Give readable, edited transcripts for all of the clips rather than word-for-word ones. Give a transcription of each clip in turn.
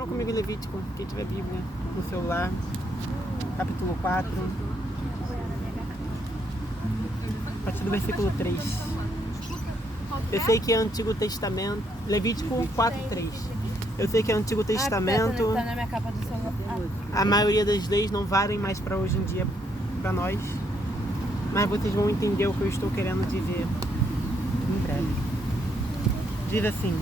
Abra comigo Levítico, quem tiver Bíblia no celular, capítulo 4, a partir do versículo 3. Eu sei que é Antigo Testamento, Levítico 4:3. Eu sei que é Antigo Testamento, a maioria das leis não valem mais para hoje em dia, para nós, mas vocês vão entender o que eu estou querendo dizer em breve. Diz assim: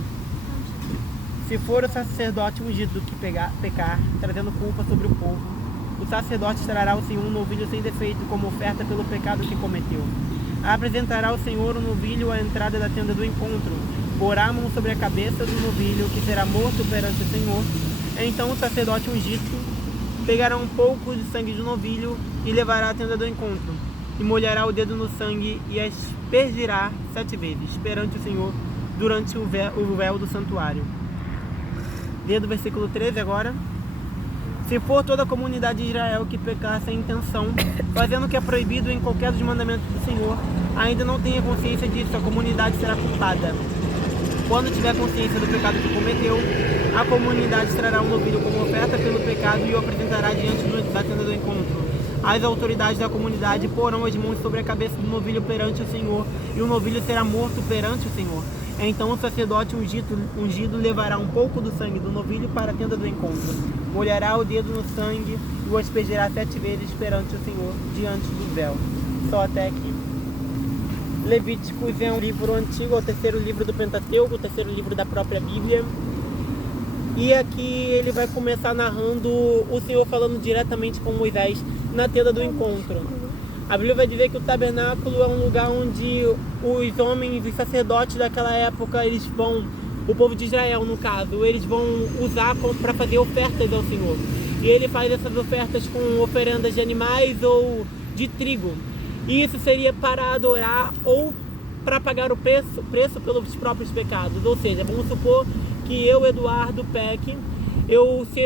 se for o sacerdote ungido que pecar, trazendo culpa sobre o povo, o sacerdote trará ao Senhor um novilho sem defeito como oferta pelo pecado que cometeu. Apresentará ao Senhor o novilho à entrada da tenda do encontro, porá a mão sobre a cabeça do novilho, que será morto perante o Senhor. Então o sacerdote ungido pegará um pouco de sangue do novilho e levará à tenda do encontro, e molhará o dedo no sangue e aspergirá 7 vezes perante o Senhor durante o véu do santuário. Lê do versículo 13 agora. Se for toda a comunidade de Israel que pecar sem intenção, fazendo o que é proibido em qualquer dos mandamentos do Senhor, ainda não tenha consciência disso, a comunidade será culpada. Quando tiver consciência do pecado que cometeu, a comunidade trará um novilho como oferta pelo pecado e o apresentará diante da tenda do encontro. As autoridades da comunidade porão as mãos sobre a cabeça do novilho perante o Senhor, e o novilho será morto perante o Senhor. Então o sacerdote ungido levará um pouco do sangue do novilho para a tenda do encontro, molhará o dedo no sangue e o aspergirá 7 vezes perante o Senhor, diante do véu. Só até aqui. Levíticos é um livro antigo, é o terceiro livro do Pentateuco, o terceiro livro da própria Bíblia. E aqui ele vai começar narrando o Senhor falando diretamente com Moisés na tenda do encontro. A Bíblia vai dizer que o tabernáculo é um lugar onde os homens e sacerdotes daquela época, o povo de Israel no caso, eles vão usar para fazer ofertas ao Senhor. E ele faz essas ofertas com oferendas de animais ou de trigo. E isso seria para adorar ou para pagar o preço pelos próprios pecados. Ou seja, vamos supor que eu, Eduardo, peque. Se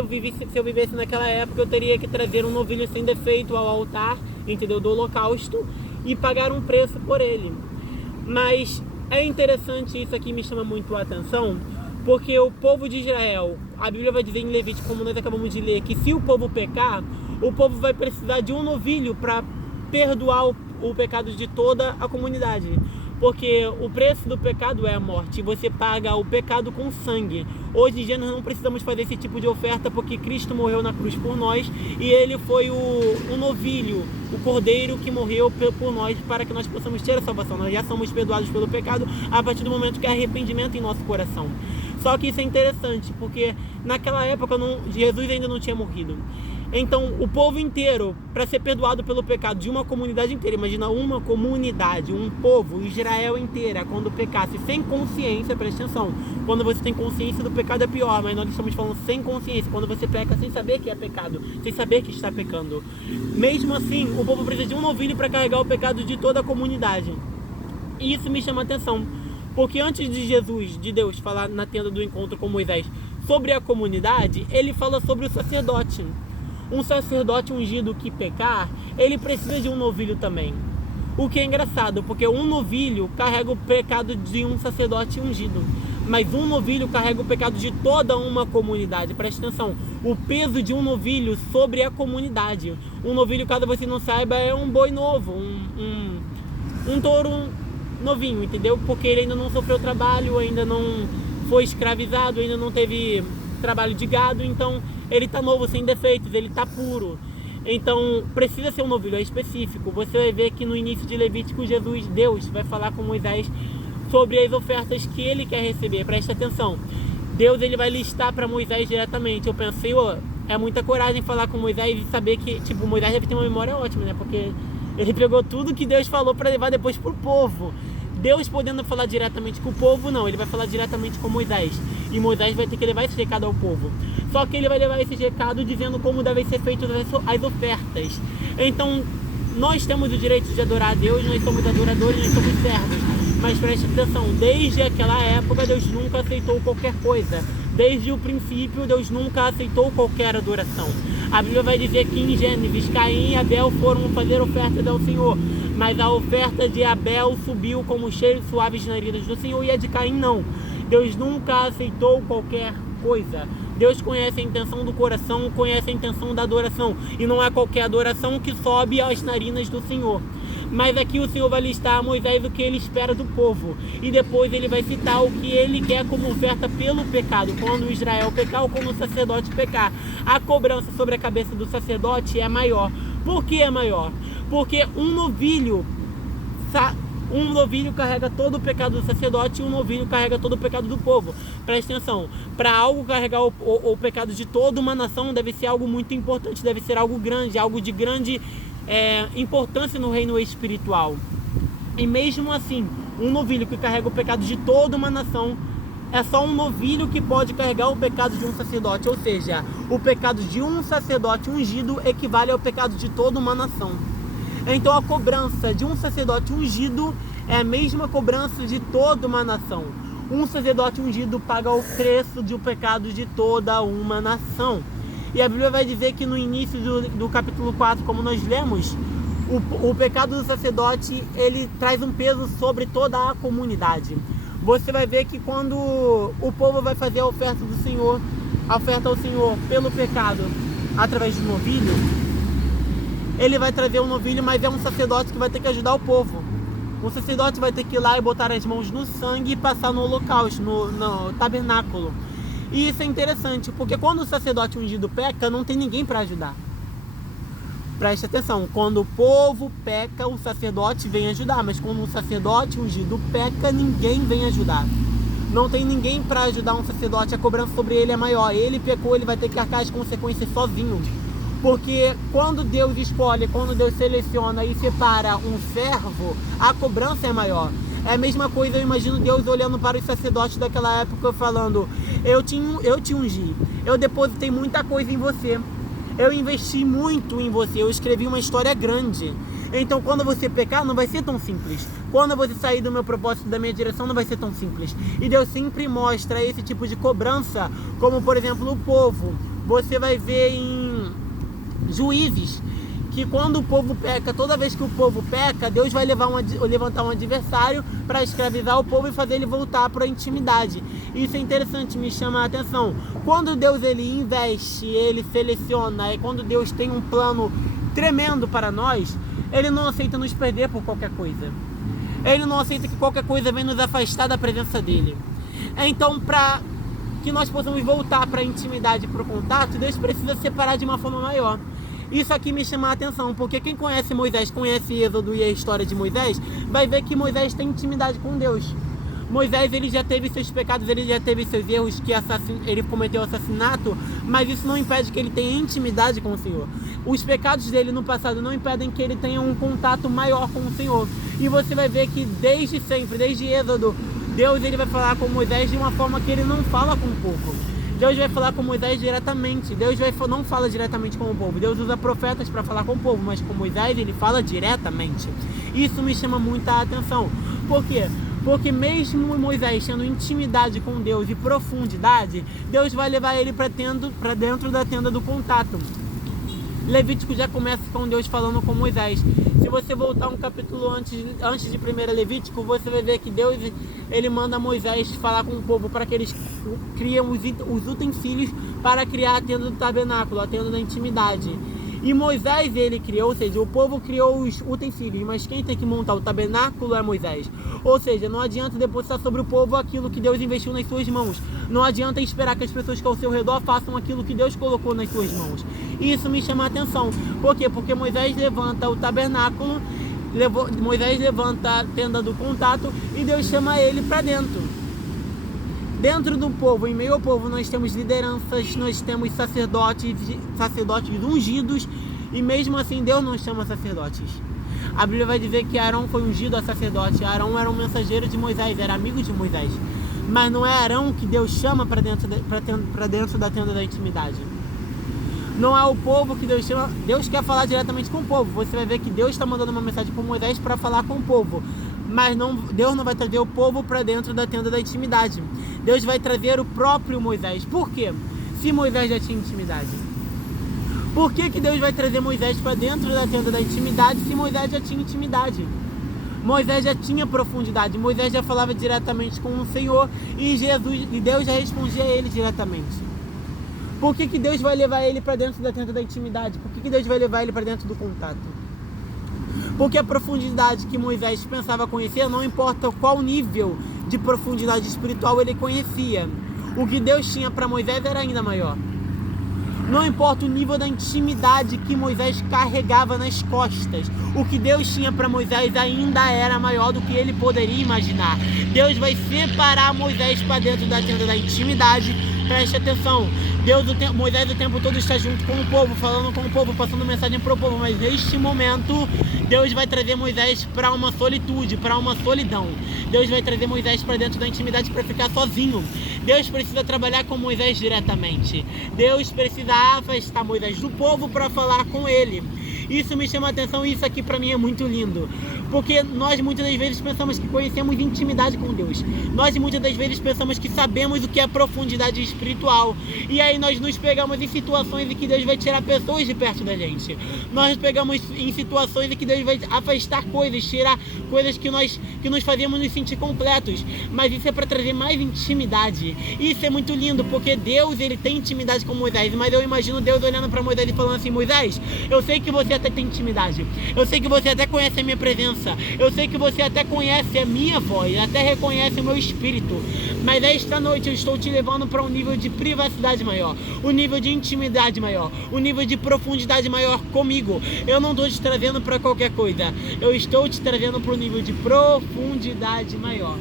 eu vivesse naquela época, eu teria que trazer um novilho sem defeito ao altar, entendeu? Do holocausto, e pagar um preço por ele. Mas é interessante, isso aqui me chama muito a atenção, porque o povo de Israel, a Bíblia vai dizer em Levítico, como nós acabamos de ler, que se o povo pecar, o povo vai precisar de um novilho para perdoar o pecado de toda a comunidade. Porque o preço do pecado é a morte, você paga o pecado com sangue. Hoje em dia nós não precisamos fazer esse tipo de oferta porque Cristo morreu na cruz por nós e ele foi o novilho, o cordeiro que morreu por nós para que nós possamos ter a salvação. Nós já somos perdoados pelo pecado a partir do momento que há arrependimento em nosso coração. Só que isso é interessante porque naquela época Jesus ainda não tinha morrido. Então, o povo inteiro, para ser perdoado pelo pecado de uma comunidade inteira, imagina uma comunidade, um povo, Israel inteira, quando pecasse sem consciência, presta atenção, quando você tem consciência do pecado é pior, mas nós estamos falando sem consciência, quando você peca sem saber que é pecado, sem saber que está pecando. Mesmo assim, o povo precisa de um novilho para carregar o pecado de toda a comunidade. E isso me chama a atenção, porque antes de Deus falar na tenda do encontro com Moisés sobre a comunidade, ele fala sobre o sacerdote. Um sacerdote ungido que pecar, ele precisa de um novilho também. O que é engraçado, porque um novilho carrega o pecado de um sacerdote ungido, mas um novilho carrega o pecado de toda uma comunidade. Preste atenção, o peso de um novilho sobre a comunidade. Um novilho, caso você não saiba, é um boi novo, um touro novinho, entendeu? Porque ele ainda não sofreu trabalho, ainda não foi escravizado, ainda não teve trabalho de gado, então ele está novo, sem defeitos, ele está puro. Então precisa ser um novilho, é específico. Você vai ver que no início de Levítico, Deus vai falar com Moisés sobre as ofertas que ele quer receber. Presta atenção, Deus ele vai listar para Moisés diretamente. Eu pensei, é muita coragem falar com Moisés e saber que, Moisés deve ter uma memória ótima, né? Porque ele pegou tudo que Deus falou para levar depois para o povo. Deus podendo falar diretamente com o povo, não, ele vai falar diretamente com Moisés. E Moisés vai ter que levar esse recado ao povo. Só que ele vai levar esse recado dizendo como devem ser feitas as ofertas. Então, nós temos o direito de adorar a Deus, nós somos adoradores, nós somos servos. Mas preste atenção, desde aquela época Deus nunca aceitou qualquer coisa. Desde o princípio Deus nunca aceitou qualquer adoração. A Bíblia vai dizer que em Gênesis, Caim e Abel foram fazer ofertas ao Senhor. Mas a oferta de Abel subiu como cheiro suave nas narinas do Senhor e a de Caim não. Deus nunca aceitou qualquer coisa. Deus conhece a intenção do coração, conhece a intenção da adoração. E não é qualquer adoração que sobe às narinas do Senhor. Mas aqui o Senhor vai listar a Moisés o que ele espera do povo. E depois ele vai citar o que ele quer como oferta pelo pecado. Quando Israel pecar ou quando o sacerdote pecar. A cobrança sobre a cabeça do sacerdote é maior. Por que é maior? Porque um novilho carrega todo o pecado do sacerdote e um novilho carrega todo o pecado do povo. Presta atenção, para algo carregar o pecado de toda uma nação deve ser algo muito importante, deve ser algo grande, algo de grande importância no reino espiritual. E mesmo assim, um novilho que carrega o pecado de toda uma nação, é só um novilho que pode carregar o pecado de um sacerdote, ou seja, o pecado de um sacerdote ungido equivale ao pecado de toda uma nação. Então a cobrança de um sacerdote ungido é a mesma cobrança de toda uma nação. Um sacerdote ungido paga o preço do pecado de toda uma nação. E a Bíblia vai dizer que no início do capítulo 4, como nós lemos, o pecado do sacerdote, ele traz um peso sobre toda a comunidade. Você vai ver que quando o povo vai fazer a oferta ao Senhor pelo pecado através do novilho, ele vai trazer um novilho, mas é um sacerdote que vai ter que ajudar o povo. O sacerdote vai ter que ir lá e botar as mãos no sangue e passar no holocausto, no tabernáculo. E isso é interessante, porque quando o sacerdote ungido peca, não tem ninguém para ajudar. Preste atenção, quando o povo peca, o sacerdote vem ajudar, mas quando um sacerdote ungido peca, ninguém vem ajudar. Não tem ninguém para ajudar um sacerdote, a cobrança sobre ele é maior. Ele pecou, ele vai ter que arcar as consequências sozinho. Porque quando Deus escolhe, quando Deus seleciona e separa um servo, a cobrança é maior. É a mesma coisa, eu imagino Deus olhando para os sacerdotes daquela época falando: eu te ungi, eu depositei muita coisa em você, eu investi muito em você, eu escrevi uma história grande. Então quando você pecar não vai ser tão simples. Quando você sair do meu propósito, da minha direção, não vai ser tão simples. E Deus sempre mostra esse tipo de cobrança, como por exemplo o povo. Você vai ver em Juízes, que quando o povo peca, toda vez que o povo peca, Deus vai levantar um adversário para escravizar o povo e fazer ele voltar para a intimidade. Isso é interessante, me chama a atenção. Quando Deus ele investe, ele seleciona, e quando Deus tem um plano tremendo para nós, ele não aceita nos perder por qualquer coisa. Ele não aceita que qualquer coisa venha nos afastar da presença dele. Então, para que nós possamos voltar para a intimidade, para o contato, Deus precisa separar de uma forma maior. Isso aqui me chama a atenção, porque quem conhece Moisés, conhece Êxodo e a história de Moisés, vai ver que Moisés tem intimidade com Deus. Moisés, ele já teve seus pecados, ele já teve seus erros, ele cometeu assassinato, mas isso não impede que ele tenha intimidade com o Senhor. Os pecados dele no passado não impedem que ele tenha um contato maior com o Senhor. E você vai ver que desde sempre, desde Êxodo, Deus ele vai falar com Moisés de uma forma que ele não fala com o povo. Deus vai falar com Moisés diretamente. Deus não fala diretamente com o povo. Deus usa profetas para falar com o povo, mas com Moisés ele fala diretamente. Isso me chama muita atenção. Por quê? Porque mesmo Moisés tendo intimidade com Deus e profundidade, Deus vai levar ele para dentro da tenda do contato. Levítico já começa com Deus falando com Moisés. Se você voltar um capítulo antes de 1 Levítico, você vai ver que Deus ele manda Moisés falar com o povo para que eles criem os utensílios para criar a tenda do tabernáculo, a tenda da intimidade. E Moisés ele criou, ou seja, o povo criou os utensílios, mas quem tem que montar o tabernáculo é Moisés. Ou seja, não adianta depositar sobre o povo aquilo que Deus investiu nas suas mãos. Não adianta esperar que as pessoas que ao seu redor façam aquilo que Deus colocou nas suas mãos. E isso me chama a atenção. Por quê? Porque Moisés levanta o tabernáculo, Moisés levanta a tenda do contato e Deus chama ele para dentro. Dentro do povo, em meio ao povo, nós temos lideranças, nós temos sacerdotes ungidos, e mesmo assim Deus não chama sacerdotes. A Bíblia vai dizer que Arão foi ungido a sacerdote. Arão era um mensageiro de Moisés, era amigo de Moisés. Mas não é Arão que Deus chama para dentro da tenda da intimidade. Não é o povo que Deus chama. Deus quer falar diretamente com o povo. Você vai ver que Deus está mandando uma mensagem para Moisés para falar com o povo. Mas Deus não vai trazer o povo para dentro da tenda da intimidade. Deus vai trazer o próprio Moisés. Por quê? Se Moisés já tinha intimidade. Por que Deus vai trazer Moisés para dentro da tenda da intimidade se Moisés já tinha intimidade? Moisés já tinha profundidade. Moisés já falava diretamente com o Senhor e Deus já respondia a ele diretamente. Por que Deus vai levar ele para dentro da tenda da intimidade? Por que Deus vai levar ele para dentro do contato? Porque a profundidade que Moisés pensava conhecer, não importa qual nível de profundidade espiritual ele conhecia, o que Deus tinha para Moisés era ainda maior. Não importa o nível da intimidade que Moisés carregava nas costas, o que Deus tinha para Moisés ainda era maior do que ele poderia imaginar. Deus vai separar Moisés para dentro da tenda da intimidade. Preste atenção, Moisés o tempo todo está junto com o povo, falando com o povo, passando mensagem para o povo, mas neste momento Deus vai trazer Moisés para uma solitude, para uma solidão. Deus vai trazer Moisés para dentro da intimidade para ficar sozinho. Deus precisa trabalhar com Moisés diretamente. Deus precisa afastar Moisés do povo para falar com ele. Isso me chama a atenção e isso aqui para mim é muito lindo. Porque nós muitas das vezes pensamos que conhecemos intimidade com Deus. Nós muitas das vezes pensamos que sabemos o que é profundidade espiritual. E aí nós nos pegamos em situações em que Deus vai tirar pessoas de perto da gente. Nós nos pegamos em situações em que Deus vai afastar coisas, tirar coisas que nos fazíamos nos sentir completos. Mas isso é para trazer mais intimidade. Isso é muito lindo, porque Deus ele tem intimidade com Moisés. Mas eu imagino Deus olhando para Moisés e falando assim: Moisés, eu sei que você até tem intimidade. Eu sei que você até conhece a minha presença. Eu sei que você até conhece a minha voz, até reconhece o meu espírito, mas esta noite eu estou te levando para um nível de privacidade maior, um nível de intimidade maior, um nível de profundidade maior comigo. Eu não estou te trazendo para qualquer coisa, eu estou te trazendo para um nível de profundidade maior.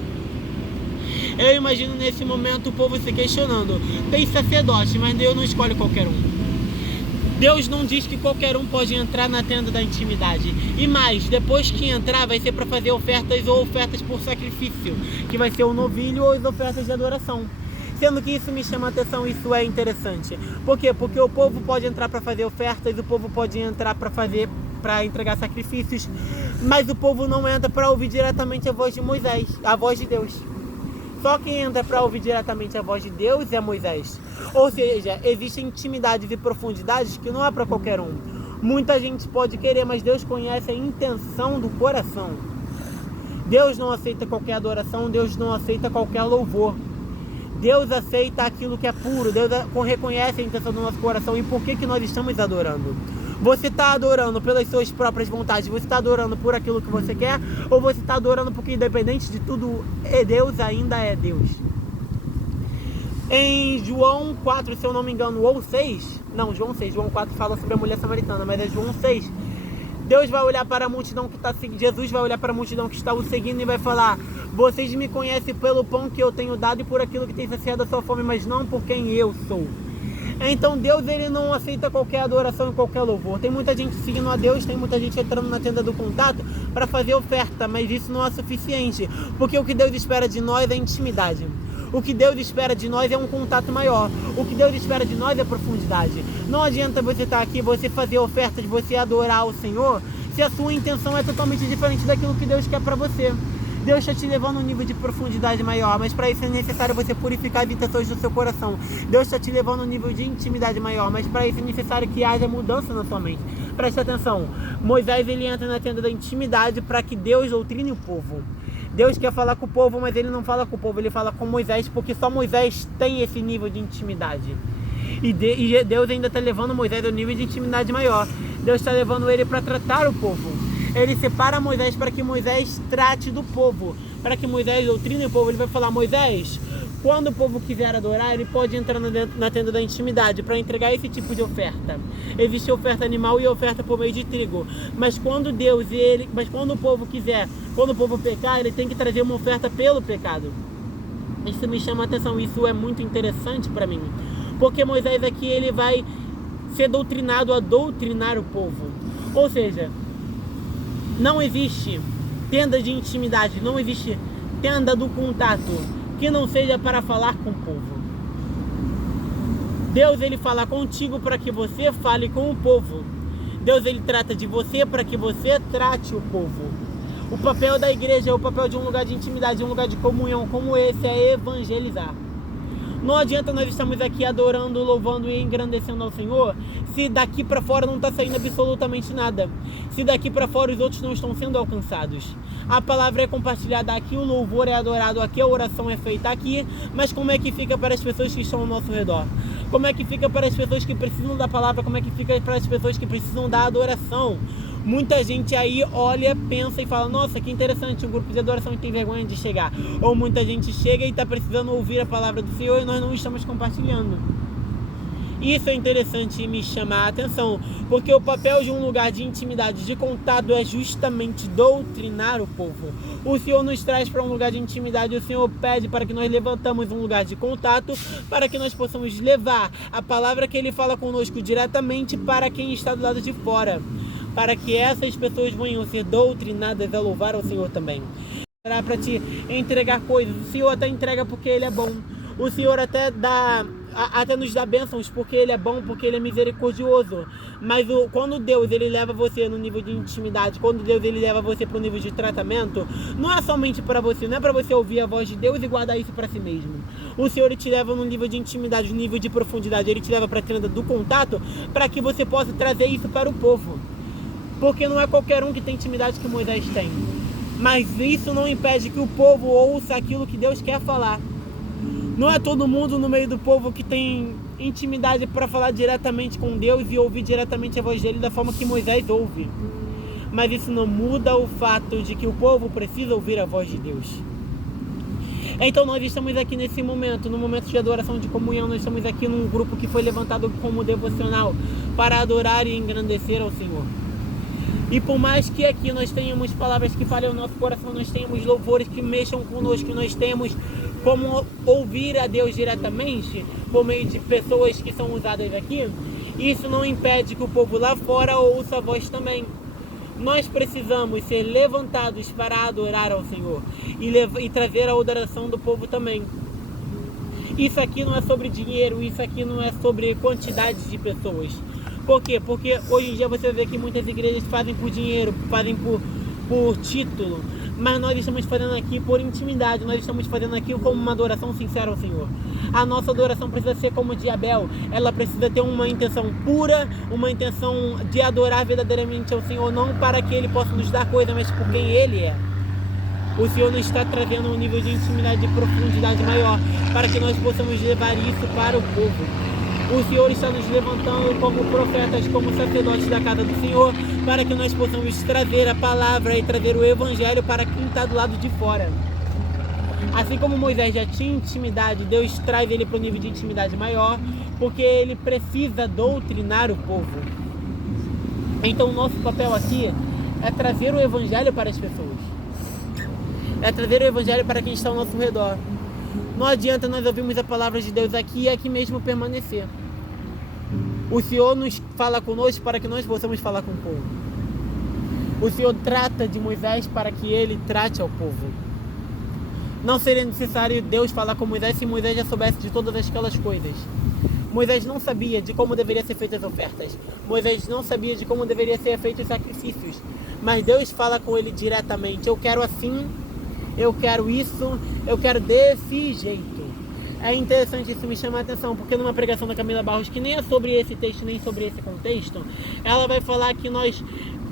Eu imagino nesse momento o povo se questionando: tem sacerdote, mas Deus não escolhe qualquer um. Deus não diz que qualquer um pode entrar na tenda da intimidade. E mais, depois que entrar, vai ser para fazer ofertas ou ofertas por sacrifício, que vai ser o novilho ou as ofertas de adoração. Sendo que isso me chama a atenção, isso é interessante. Por quê? Porque o povo pode entrar para fazer ofertas, o povo pode entrar para entregar sacrifícios, mas o povo não entra para ouvir diretamente a voz de Moisés, a voz de Deus. Só quem entra para ouvir diretamente a voz de Deus é Moisés. Ou seja, existem intimidades e profundidades que não é para qualquer um. Muita gente pode querer, mas Deus conhece a intenção do coração. Deus não aceita qualquer adoração, Deus não aceita qualquer louvor. Deus aceita aquilo que é puro, Deus reconhece a intenção do nosso coração. E por que nós estamos adorando? Você está adorando pelas suas próprias vontades, você está adorando por aquilo que você quer, ou você está adorando porque, independente de tudo, Deus ainda é Deus? Em João 4, se eu não me engano, ou 6, não, João 6, João 4 fala sobre a mulher samaritana, mas é João 6, Deus vai olhar para a multidão que está seguindo, Jesus vai olhar para a multidão que está o seguindo e vai falar: vocês me conhecem pelo pão que eu tenho dado e por aquilo que tem saciado a sua fome, mas não por quem eu sou. Então Deus ele não aceita qualquer adoração e qualquer louvor. Tem muita gente seguindo a Deus, tem muita gente entrando na tenda do contato para fazer oferta, mas isso não é suficiente, porque o que Deus espera de nós é intimidade. O que Deus espera de nós é um contato maior. O que Deus espera de nós é profundidade. Não adianta você estar aqui, você fazer ofertas, você adorar o Senhor, se a sua intenção é totalmente diferente daquilo que Deus quer para você. Deus está te levando a um nível de profundidade maior, mas para isso é necessário você purificar as intenções do seu coração. Deus está te levando a um nível de intimidade maior, mas para isso é necessário que haja mudança na sua mente. Preste atenção, Moisés ele entra na tenda da intimidade para que Deus doutrine o povo. Deus quer falar com o povo, mas ele não fala com o povo, ele fala com Moisés, porque só Moisés tem esse nível de intimidade. E Deus ainda está levando Moisés a um nível de intimidade maior. Deus está levando ele para tratar o povo. Ele separa Moisés para que Moisés trate do povo, para que Moisés doutrine o povo. Ele vai falar: Moisés, quando o povo quiser adorar, ele pode entrar na tenda da intimidade para entregar esse tipo de oferta. Existe oferta animal e oferta por meio de trigo. Mas quando quando o povo quiser, quando o povo pecar, ele tem que trazer uma oferta pelo pecado. Isso me chama a atenção, isso é muito interessante para mim. Porque Moisés aqui ele vai ser doutrinado a doutrinar o povo. Ou seja, não existe tenda de intimidade, não existe tenda do contato que não seja para falar com o povo. Deus ele fala contigo para que você fale com o povo. Deus ele trata de você para que você trate o povo. O papel da igreja é o papel de um lugar de intimidade, de um lugar de comunhão como esse, é evangelizar. Não adianta nós estarmos aqui adorando, louvando e engrandecendo ao Senhor, se daqui para fora não está saindo absolutamente nada. Se daqui para fora os outros não estão sendo alcançados. A palavra é compartilhada aqui, o louvor é adorado aqui, a oração é feita aqui, mas como é que fica para as pessoas que estão ao nosso redor? Como é que fica para as pessoas que precisam da palavra? Como é que fica para as pessoas que precisam da adoração? Muita gente aí olha, pensa e fala: nossa, que interessante, um grupo de adoração que tem vergonha de chegar. Ou muita gente chega e está precisando ouvir a palavra do Senhor e nós não estamos compartilhando. Isso é interessante e me chamar a atenção, porque o papel de um lugar de intimidade, de contato, é justamente doutrinar o povo. O Senhor nos traz para um lugar de intimidade, o Senhor pede para que nós levantamos um lugar de contato, para que nós possamos levar a palavra que Ele fala conosco diretamente para quem está do lado de fora, para que essas pessoas venham ser doutrinadas a louvar ao Senhor também. Para te entregar coisas, o Senhor até entrega porque Ele é bom. O Senhor até nos dá bênçãos porque Ele é bom, porque Ele é misericordioso. Mas quando Deus Ele leva você no nível de intimidade, quando Deus Ele leva você para o nível de tratamento, não é somente para você, não é para você ouvir a voz de Deus e guardar isso para si mesmo. O Senhor Ele te leva no nível de intimidade, no nível de profundidade, Ele te leva para a tenda do contato, para que você possa trazer isso para o povo. Porque não é qualquer um que tem intimidade que Moisés tem. Mas isso não impede que o povo ouça aquilo que Deus quer falar. Não é todo mundo no meio do povo que tem intimidade para falar diretamente com Deus e ouvir diretamente a voz dele da forma que Moisés ouve. Mas isso não muda o fato de que o povo precisa ouvir a voz de Deus. Então nós estamos aqui nesse momento, no momento de adoração, de comunhão, nós estamos aqui num grupo que foi levantado como devocional para adorar e engrandecer ao Senhor. E por mais que aqui nós tenhamos palavras que falem ao nosso coração, nós tenhamos louvores que mexam conosco, que nós temos como ouvir a Deus diretamente por meio de pessoas que são usadas aqui, isso não impede que o povo lá fora ouça a voz também. Nós precisamos ser levantados para adorar ao Senhor e trazer a adoração do povo também. Isso aqui não é sobre dinheiro, isso aqui não é sobre quantidade de pessoas. Por quê? Porque hoje em dia você vê que muitas igrejas fazem por dinheiro, fazem por título, mas nós estamos fazendo aqui por intimidade, nós estamos fazendo aqui como uma adoração sincera ao Senhor. A nossa adoração precisa ser como de Abel, ela precisa ter uma intenção pura, uma intenção de adorar verdadeiramente ao Senhor, não para que Ele possa nos dar coisa, mas por quem Ele é. O Senhor nos está trazendo um nível de intimidade e profundidade maior, para que nós possamos levar isso para o povo. O Senhor está nos levantando como profetas, como sacerdotes da casa do Senhor, para que nós possamos trazer a palavra e trazer o Evangelho para quem está do lado de fora. Assim como Moisés já tinha intimidade, Deus traz ele para o nível de intimidade maior, porque ele precisa doutrinar o povo. Então o nosso papel aqui é trazer o Evangelho para as pessoas. É trazer o Evangelho para quem está ao nosso redor. Não adianta nós ouvirmos a palavra de Deus aqui e aqui mesmo permanecer. O Senhor nos fala conosco para que nós possamos falar com o povo. O Senhor trata de Moisés para que ele trate ao povo. Não seria necessário Deus falar com Moisés se Moisés já soubesse de todas aquelas coisas. Moisés não sabia de como deveriam ser feitas as ofertas. Moisés não sabia de como deveriam ser feitos os sacrifícios. Mas Deus fala com ele diretamente. Eu quero assim, eu quero isso, eu quero desse jeito. É interessante isso, me chamar a atenção, porque numa pregação da Camila Barros, que nem é sobre esse texto, nem sobre esse contexto, ela vai falar que nós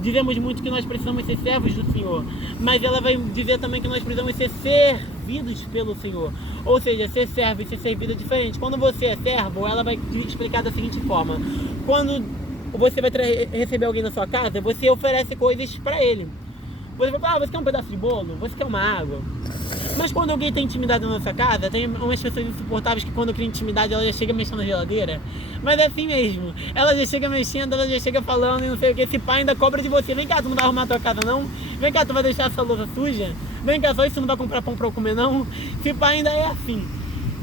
dizemos muito que nós precisamos ser servos do Senhor, mas ela vai dizer também que nós precisamos ser servidos pelo Senhor. Ou seja, ser servo e ser servido é diferente. Quando você é servo, ela vai explicar da seguinte forma: quando você vai receber alguém na sua casa, você oferece coisas para ele. Você vai falar: você quer um pedaço de bolo? Você quer uma água? Mas quando alguém tem intimidade na nossa casa, tem umas pessoas insuportáveis que quando cria intimidade, ela já chega mexendo na geladeira. Mas é assim mesmo. Ela já chega mexendo, ela já chega falando e não sei o que. Esse pai ainda cobra de você. Vem cá, tu não vai arrumar a tua casa não? Vem cá, tu vai deixar essa louça suja? Vem cá, só isso, tu não vai comprar pão pra eu comer não? Esse pai ainda é assim.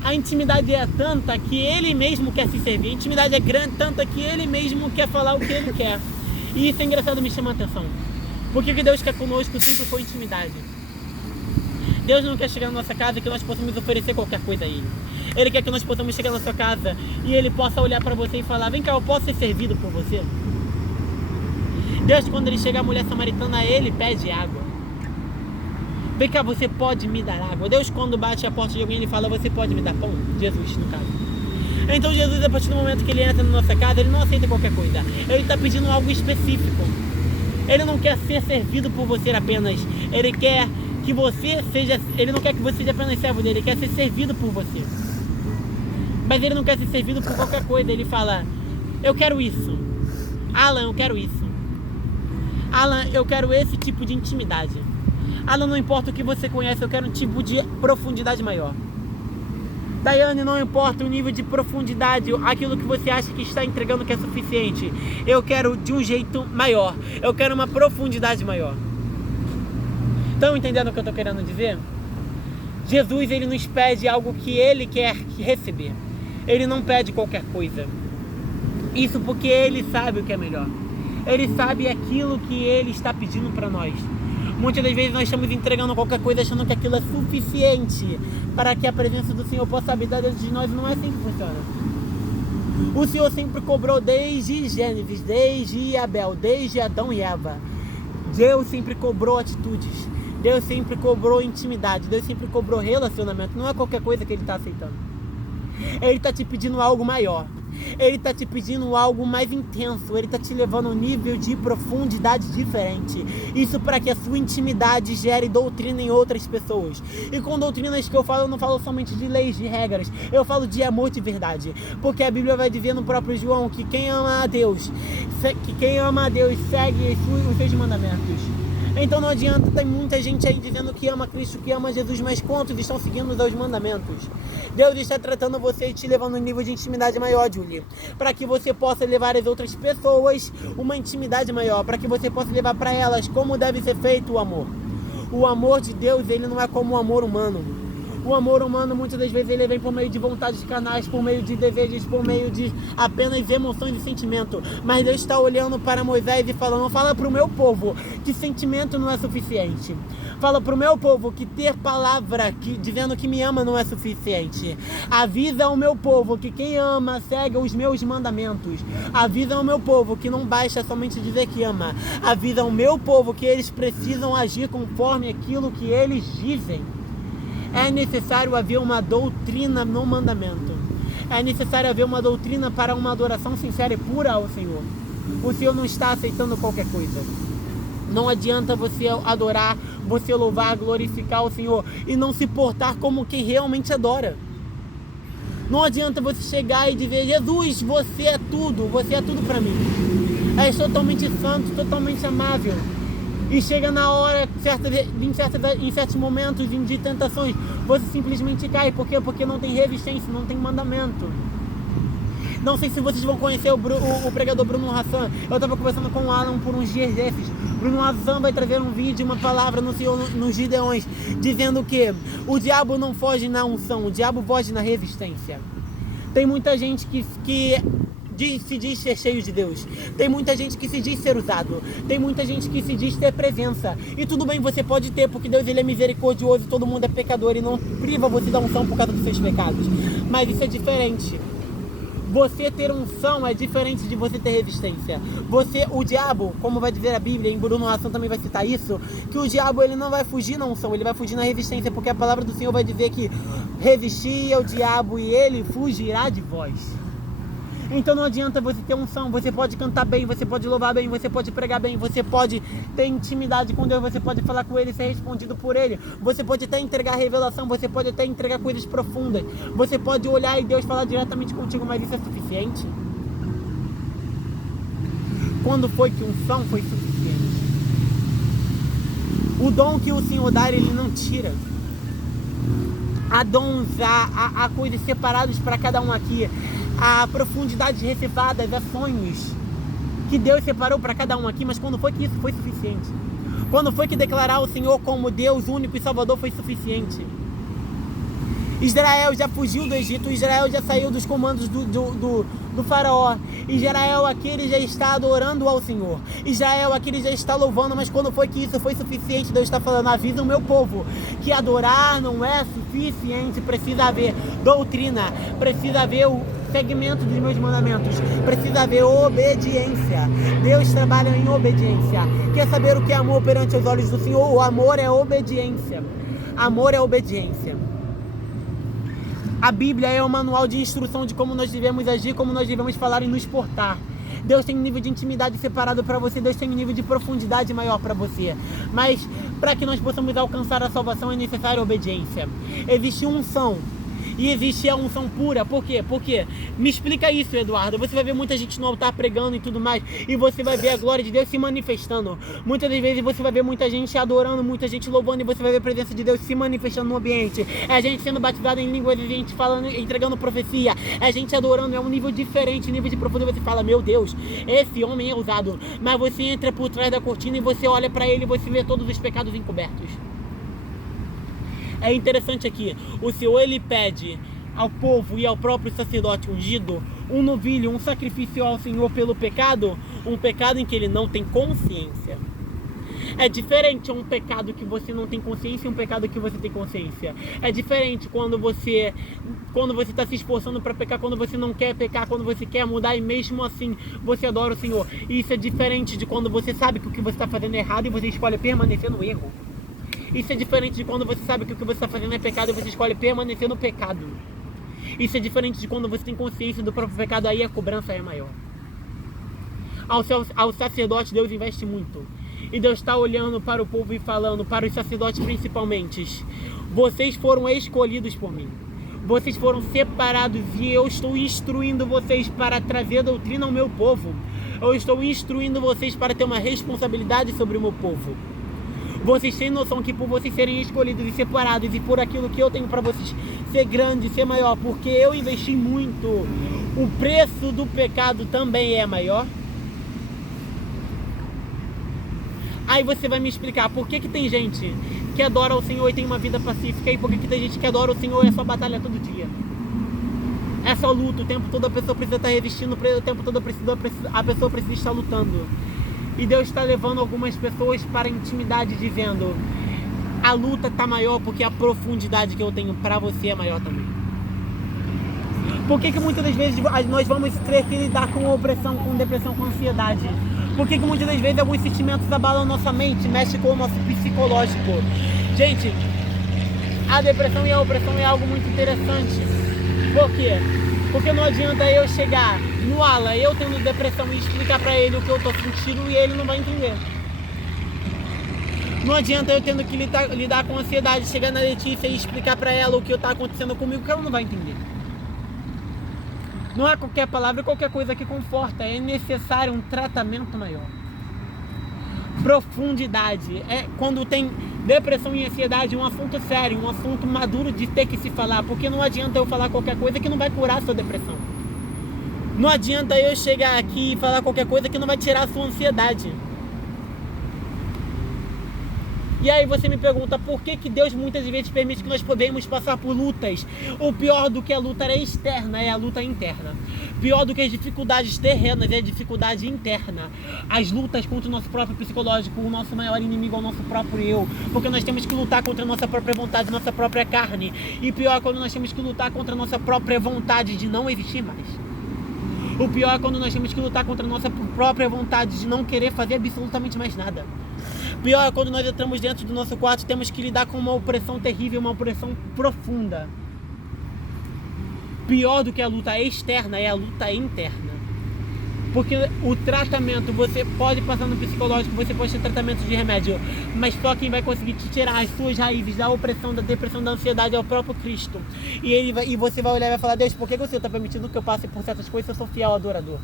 A intimidade é tanta que ele mesmo quer se servir. A intimidade é grande, tanta que ele mesmo quer falar o que ele quer. E isso é engraçado, me chama a atenção. Porque o que Deus quer conosco sempre foi intimidade. Deus não quer chegar na nossa casa e que nós possamos oferecer qualquer coisa a Ele. Ele quer que nós possamos chegar na sua casa e Ele possa olhar para você e falar: vem cá, eu posso ser servido por você? Deus, quando Ele chega a mulher samaritana, Ele pede água. Vem cá, você pode me dar água? Deus, quando bate a porta de alguém, ele fala, você pode me dar pão? Jesus, no caso. Então Jesus, a partir do momento que ele entra na nossa casa, ele não aceita qualquer coisa. Ele está pedindo algo específico. Ele não quer ser servido por você apenas. Ele quer que você seja... Ele não quer que você seja apenas servo dele. Ele quer ser servido por você. Mas ele não quer ser servido por qualquer coisa. Ele fala, eu quero isso. Alan, eu quero isso. Alan, eu quero esse tipo de intimidade. Alan, não importa o que você conhece, eu quero um tipo de profundidade maior. Daiane, não importa o nível de profundidade, aquilo que você acha que está entregando que é suficiente. Eu quero de um jeito maior. Eu quero uma profundidade maior. Estão entendendo o que eu estou querendo dizer? Jesus, ele nos pede algo que ele quer receber. Ele não pede qualquer coisa. Isso porque ele sabe o que é melhor. Ele sabe aquilo que ele está pedindo para nós. Muitas das vezes nós estamos entregando qualquer coisa achando que aquilo é suficiente para que a presença do Senhor possa habitar dentro de nós. Não é assim que funciona. O Senhor sempre cobrou desde Gênesis, desde Abel, desde Adão e Eva. Deus sempre cobrou atitudes. Deus sempre cobrou intimidade. Deus sempre cobrou relacionamento. Não é qualquer coisa que ele está aceitando. Ele está te pedindo algo maior. Ele está te pedindo algo mais intenso. Ele está te levando a um nível de profundidade diferente. Isso para que a sua intimidade gere doutrina em outras pessoas. E com doutrinas que eu não falo somente de leis, de regras. Eu falo de amor de verdade. Porque a Bíblia vai dizer no próprio João que quem ama a Deus segue os seus mandamentos. Então não adianta, tem muita gente aí dizendo que ama Cristo, que ama Jesus, mas quantos estão seguindo os seus mandamentos? Deus está tratando você e te levando a um nível de intimidade maior, Julie, para que você possa levar as outras pessoas uma intimidade maior, para que você possa levar para elas como deve ser feito o amor. O amor de Deus, ele não é como o amor humano. O amor humano, muitas das vezes, ele vem por meio de vontades carnais, por meio de desejos, por meio de apenas emoções e sentimento. Mas Deus está olhando para Moisés e falando, fala para o meu povo que sentimento não é suficiente. Fala para o meu povo que ter palavra dizendo que me ama não é suficiente. Avisa ao meu povo que quem ama segue os meus mandamentos. Avisa ao meu povo que não basta somente dizer que ama. Avisa ao meu povo que eles precisam agir conforme aquilo que eles dizem. É necessário haver uma doutrina no mandamento. É necessário haver uma doutrina para uma adoração sincera e pura ao Senhor. O Senhor não está aceitando qualquer coisa. Não adianta você adorar, você louvar, glorificar o Senhor e não se portar como quem realmente adora. Não adianta você chegar e dizer, Jesus, você é tudo para mim. És totalmente santo, totalmente amável. E chega na hora, em certos momentos de tentações, você simplesmente cai. Por quê? Porque não tem resistência, não tem mandamento. Não sei se vocês vão conhecer o pregador Bruno Hassan. Eu estava conversando com o Alan por uns dias desses. Bruno Hassan vai trazer um vídeo, uma palavra nos Gideões, dizendo que o diabo não foge na unção, o diabo foge na resistência. Tem muita gente que se diz ser cheio de Deus. Tem muita gente que se diz ser usado. Tem muita gente que se diz ter presença. E tudo bem, você pode ter, porque Deus, ele é misericordioso e todo mundo é pecador e não priva você da unção por causa dos seus pecados. Mas isso é diferente. Você ter unção é diferente de você ter resistência. O diabo, como vai dizer a Bíblia, em Bruno Hassan também vai citar isso, que o diabo, ele não vai fugir na unção, ele vai fugir na resistência, porque a palavra do Senhor vai dizer que resistir ao diabo e ele fugirá de vós. Então não adianta você ter unção, você pode cantar bem, você pode louvar bem, você pode pregar bem, você pode ter intimidade com Deus, você pode falar com Ele e ser respondido por Ele, você pode até entregar revelação, você pode até entregar coisas profundas, você pode olhar e Deus falar diretamente contigo, mas isso é suficiente? Quando foi que unção foi suficiente? O dom que o Senhor dá, Ele não tira. Há dons, há coisas separadas para cada um aqui. Há profundidades reservadas, há sonhos que Deus separou para cada um aqui, mas quando foi que isso foi suficiente? Quando foi que declarar o Senhor como Deus único e Salvador foi suficiente? Israel já fugiu do Egito, Israel já saiu dos comandos do faraó. Israel aqui, ele já está adorando ao Senhor. Israel aqui, ele já está louvando, mas quando foi que isso foi suficiente? Deus está falando, avisa o meu povo que adorar não é suficiente, precisa haver doutrina, precisa haver segmento dos meus mandamentos. Precisa haver obediência. Deus trabalha em obediência. Quer saber o que é amor perante os olhos do Senhor? O amor é obediência. Amor é obediência. A Bíblia é o manual de instrução de como nós devemos agir, como nós devemos falar e nos portar. Deus tem um nível de intimidade separado para você. Deus tem um nível de profundidade maior para você. Mas para que nós possamos alcançar a salvação é necessária obediência. Existe unção. E existe a unção pura. Por quê? Porque, me explica isso, Eduardo. Você vai ver muita gente no altar pregando e tudo mais, e você vai ver a glória de Deus se manifestando. Muitas das vezes você vai ver muita gente adorando, muita gente louvando, e você vai ver a presença de Deus se manifestando no ambiente. É a gente sendo batizado em línguas, é a gente falando, entregando profecia, é a gente adorando. É um nível diferente, nível de profundidade. Você fala, meu Deus, esse homem é usado. Mas você entra por trás da cortina e você olha para ele e você vê todos os pecados encobertos. É interessante aqui, o Senhor ele pede ao povo e ao próprio sacerdote ungido um novilho, um sacrifício ao Senhor pelo pecado, um pecado em que ele não tem consciência. É diferente um pecado que você não tem consciência e um pecado que você tem consciência. É diferente quando você está se esforçando para pecar, quando você não quer pecar, quando você quer mudar e mesmo assim você adora o Senhor. E isso é diferente de quando você sabe que o que você está fazendo é errado e você escolhe permanecer no erro. Isso é diferente de quando você sabe que o que você está fazendo é pecado e você escolhe permanecer no pecado. Isso é diferente de quando você tem consciência do próprio pecado, aí a cobrança é maior. Ao sacerdote Deus investe muito. E Deus está olhando para o povo e falando, para os sacerdotes principalmente, vocês foram escolhidos por mim. Vocês foram separados e eu estou instruindo vocês para trazer doutrina ao meu povo. Eu estou instruindo vocês para ter uma responsabilidade sobre o meu povo. Vocês têm noção que por vocês serem escolhidos e separados e por aquilo que eu tenho para vocês ser grande, ser maior, porque eu investi muito, o preço do pecado também é maior? Aí você vai me explicar por que tem gente que adora o Senhor e tem uma vida pacífica, e por que tem gente que adora o Senhor e é só batalha todo dia? É só luta, o tempo todo a pessoa precisa estar resistindo, o tempo todo a pessoa precisa estar lutando. E Deus está levando algumas pessoas para a intimidade dizendo, a luta está maior porque a profundidade que eu tenho para você é maior também. Por que muitas das vezes nós vamos ter que lidar com opressão, com depressão, com ansiedade? Por que muitas das vezes alguns sentimentos abalam nossa mente, mexem com o nosso psicológico? Gente, a depressão e a opressão é algo muito interessante. Por quê? Porque não adianta eu chegar no Alan, eu tendo depressão, e explicar pra ele o que eu tô sentindo e ele não vai entender. Não adianta eu tendo que lidar com ansiedade, chegar na Letícia e explicar pra ela o que tá acontecendo comigo, que ela não vai entender. Não há qualquer palavra, qualquer coisa que conforta, é necessário um tratamento maior. Profundidade, quando tem depressão e ansiedade, um assunto sério, um assunto maduro de ter que se falar, porque não adianta eu falar qualquer coisa que não vai curar a sua depressão. Não adianta eu chegar aqui e falar qualquer coisa que não vai tirar a sua ansiedade. E aí você me pergunta, por que Deus muitas vezes permite que nós podemos passar por lutas? O pior do que a luta é externa, é a luta interna. Pior do que as dificuldades terrenas é a dificuldade interna. As lutas contra o nosso próprio psicológico, o nosso maior inimigo é o nosso próprio eu. Porque nós temos que lutar contra a nossa própria vontade, nossa própria carne. E pior é quando nós temos que lutar contra a nossa própria vontade de não existir mais. O pior é quando nós temos que lutar contra a nossa própria vontade de não querer fazer absolutamente mais nada. Pior é quando nós entramos dentro do nosso quarto e temos que lidar com uma opressão terrível, uma opressão profunda. Pior do que a luta externa é a luta interna. Porque o tratamento, você pode passar no psicológico, você pode ter tratamento de remédio, mas só quem vai conseguir te tirar as suas raízes da opressão, da depressão, da ansiedade é o próprio Cristo. E você vai olhar e vai falar, Deus, por que você está permitindo que eu passe por certas coisas se eu sou fiel adorador?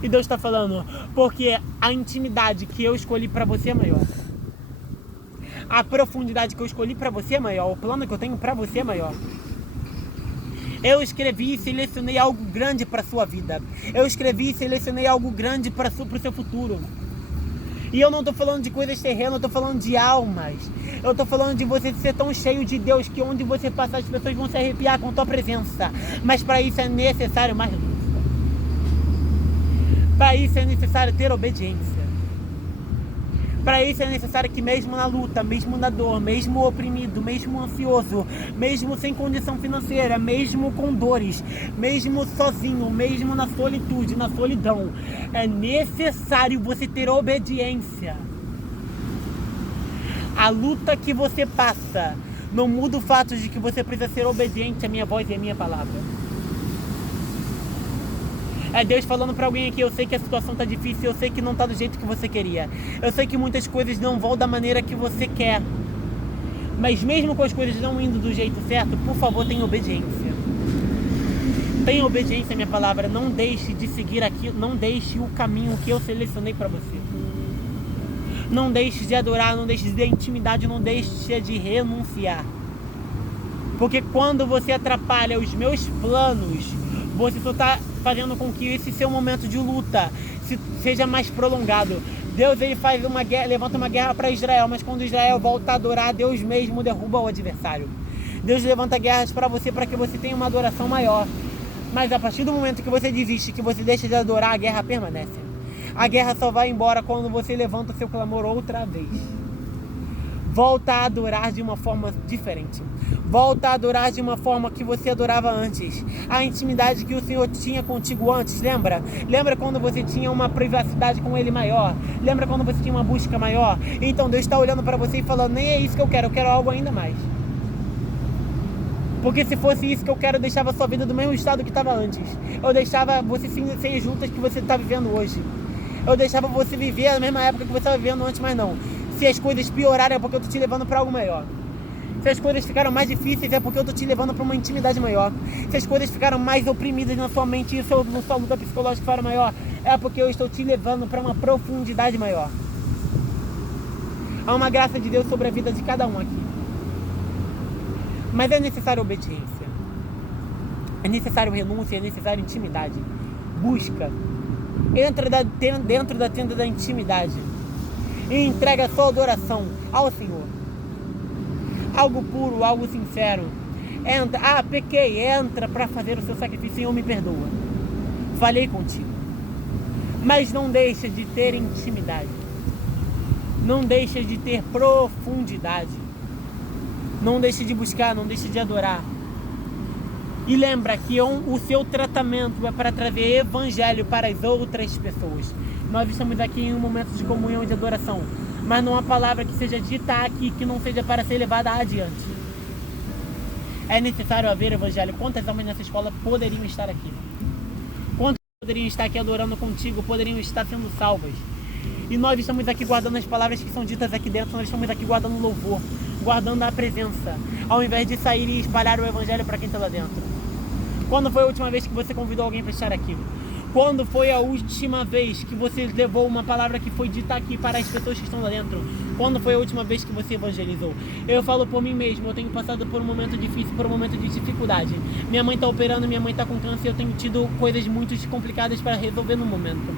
E Deus está falando, porque a intimidade que eu escolhi para você é maior. A profundidade que eu escolhi para você é maior. O plano que eu tenho para você é maior. Eu escrevi e selecionei algo grande para a sua vida. Eu escrevi e selecionei algo grande para o seu futuro. E eu não estou falando de coisas terrenas, eu estou falando de almas. Eu estou falando de você ser tão cheio de Deus que onde você passar as pessoas vão se arrepiar com a tua presença. Mas para isso é necessário mais luta. Para isso é necessário ter obediência. Para isso é necessário que mesmo na luta, mesmo na dor, mesmo oprimido, mesmo ansioso, mesmo sem condição financeira, mesmo com dores, mesmo sozinho, mesmo na solitude, na solidão, é necessário você ter obediência. A luta que você passa não muda o fato de que você precisa ser obediente à minha voz e à minha palavra. É Deus falando para alguém aqui: eu sei que a situação tá difícil, eu sei que não tá do jeito que você queria, eu sei que muitas coisas não vão da maneira que você quer, mas mesmo com as coisas não indo do jeito certo, por favor, tenha obediência. Tenha obediência à minha palavra. Não deixe de seguir aquilo, não deixe o caminho que eu selecionei para você. Não deixe de adorar, não deixe de ter intimidade, não deixe de renunciar. Porque quando você atrapalha os meus planos, você só está fazendo com que esse seu momento de luta seja mais prolongado. Deus, ele faz uma guerra, levanta uma guerra para Israel, mas quando Israel volta a adorar, Deus mesmo derruba o adversário. Deus levanta guerras para você que você tenha uma adoração maior. Mas a partir do momento que você desiste, que você deixa de adorar, a guerra permanece. A guerra só vai embora quando você levanta o seu clamor outra vez. Volta a adorar de uma forma diferente. Volta a adorar de uma forma que você adorava antes. A intimidade que o Senhor tinha contigo antes, lembra? Lembra quando você tinha uma privacidade com Ele maior? Lembra quando você tinha uma busca maior? Então Deus está olhando para você e falando: nem é isso que eu quero algo ainda mais. Porque se fosse isso que eu quero, eu deixava a sua vida do mesmo estado que estava antes. Eu deixava você sem as lutas que você está vivendo hoje. Eu deixava você viver a mesma época que você estava vivendo antes, mas não. Se as coisas piorarem é porque eu estou te levando para algo maior. Se as coisas ficaram mais difíceis é porque eu estou te levando para uma intimidade maior. Se as coisas ficaram mais oprimidas na sua mente e a sua luta psicológica for maior, é porque eu estou te levando para uma profundidade maior. Há uma graça de Deus sobre a vida de cada um aqui. Mas é necessário obediência. É necessário renúncia, é necessário intimidade. Busca. Entra dentro da tenda da intimidade e entrega a sua adoração ao Senhor. Algo puro, algo sincero. Entra, pequei, entra para fazer o seu sacrifício. Senhor, me perdoa. Falhei contigo. Mas não deixa de ter intimidade. Não deixa de ter profundidade. Não deixe de buscar, não deixe de adorar. E lembra que o seu tratamento é para trazer evangelho para as outras pessoas. Nós estamos aqui em um momento de comunhão e de adoração, mas não há palavra que seja dita aqui que não seja para ser levada adiante. É necessário haver evangelho. Quantas almas nessa escola poderiam estar aqui? Quantas poderiam estar aqui adorando contigo, poderiam estar sendo salvas? E nós estamos aqui guardando as palavras que são ditas aqui dentro, nós estamos aqui guardando louvor, guardando a presença, ao invés de sair e espalhar o evangelho para quem está lá dentro. Quando foi a última vez que você convidou alguém para estar aqui? Quando foi a última vez que você levou uma palavra que foi dita aqui para as pessoas que estão lá dentro? Quando foi a última vez que você evangelizou? Eu falo por mim mesmo, eu tenho passado por um momento difícil, por um momento de dificuldade. Minha mãe está operando, minha mãe está com câncer, eu tenho tido coisas muito complicadas para resolver no momento.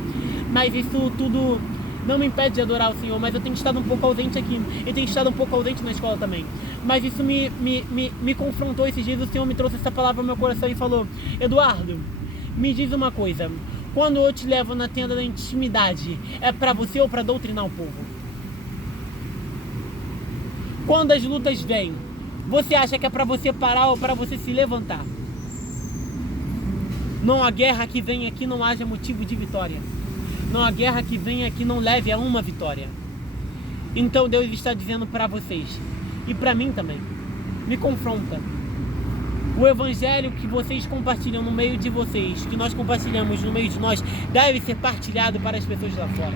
Mas isso tudo não me impede de adorar o Senhor, mas eu tenho estado um pouco ausente aqui. E tenho estado um pouco ausente na escola também. Mas isso me confrontou esses dias. O Senhor me trouxe essa palavra ao meu coração e falou: Eduardo, me diz uma coisa. Quando eu te levo na tenda da intimidade, é para você ou para doutrinar o povo? Quando as lutas vêm, você acha que é para você parar ou para você se levantar? Não há guerra que venha aqui não haja motivo de vitória. Não há guerra que venha que não leve a uma vitória. Então Deus está dizendo para vocês, e para mim também, me confronta. O evangelho que vocês compartilham no meio de vocês, que nós compartilhamos no meio de nós, deve ser partilhado para as pessoas lá fora.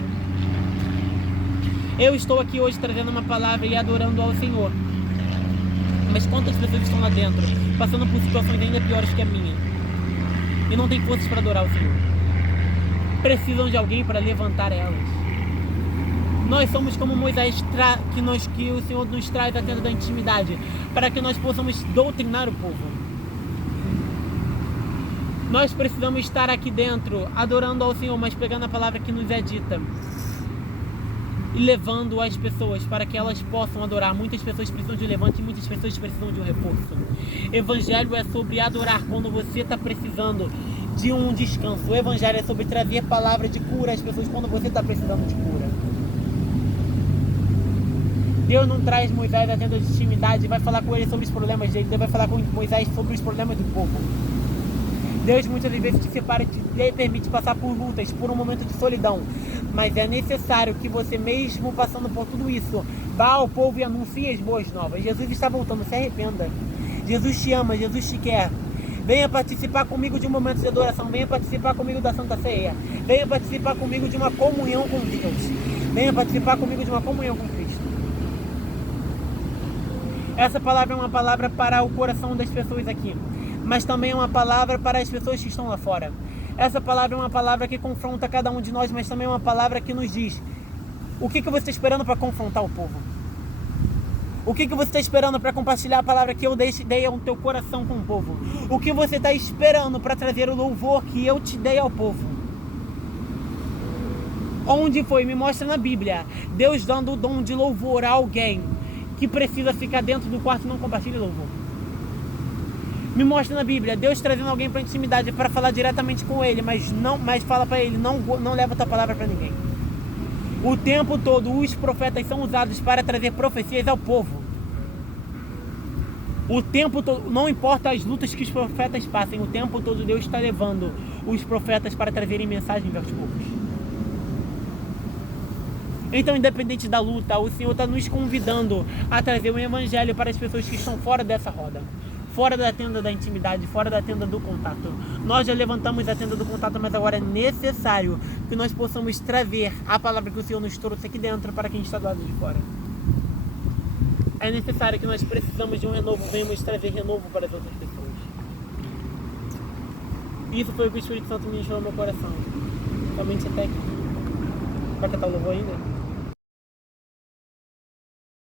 Eu estou aqui hoje trazendo uma palavra e adorando ao Senhor. Mas quantas pessoas estão lá dentro, passando por situações ainda piores que a minha, e não tem forças para adorar o Senhor? Precisam de alguém para levantar elas. Nós somos como Moisés, que o Senhor nos traz a tenda da intimidade, para que nós possamos doutrinar o povo. Nós precisamos estar aqui dentro, adorando ao Senhor, mas pegando a palavra que nos é dita e levando as pessoas para que elas possam adorar. Muitas pessoas precisam de um levante e muitas pessoas precisam de um reforço. Evangelho é sobre adorar quando você está precisando de um descanso. O evangelho é sobre trazer palavra de cura às pessoas quando você está precisando de cura. Deus não traz Moisés à tenda de intimidade e vai falar com ele sobre os problemas dele. Deus vai falar com Moisés sobre os problemas do povo. Deus muitas vezes te separa e te permite passar por lutas, por um momento de solidão. Mas é necessário que você, mesmo passando por tudo isso, vá ao povo e anuncie as boas novas. Jesus está voltando, se arrependa. Jesus te ama, Jesus te quer. Venha participar comigo de um momento de adoração. Venha participar comigo da Santa Ceia. Venha participar comigo de uma comunhão com Deus. Venha participar comigo de uma comunhão com Cristo. Essa palavra é uma palavra para o coração das pessoas aqui, mas também é uma palavra para as pessoas que estão lá fora. Essa palavra é uma palavra que confronta cada um de nós, mas também é uma palavra que nos diz: o que você está esperando para confrontar o povo? O que você está esperando para compartilhar a palavra que eu dei ao teu coração com o povo? O que você está esperando para trazer o louvor que eu te dei ao povo? Onde foi? Me mostra na Bíblia Deus dando o dom de louvor a alguém que precisa ficar dentro do quarto e não compartilha louvor. Me mostra na Bíblia Deus trazendo alguém para intimidade para falar diretamente com ele, mas fala para ele, não leva a tua palavra para ninguém. O tempo todo os profetas são usados para trazer profecias ao povo. O tempo todo, não importa as lutas que os profetas passem, o tempo todo Deus está levando os profetas para trazerem mensagens aos povos. Então, independente da luta, o Senhor está nos convidando a trazer o Evangelho para as pessoas que estão fora dessa roda, fora da tenda da intimidade, fora da tenda do contato. Nós já levantamos a tenda do contato, mas agora é necessário que nós possamos trazer a palavra que o Senhor nos trouxe aqui dentro para quem está do lado de fora. É necessário que nós precisamos de um renovo, venhamos trazer renovo para as outras pessoas. Isso foi o que o Espírito Santo ministrou no meu coração. Somente até aqui. Vai cantar o louvor ainda?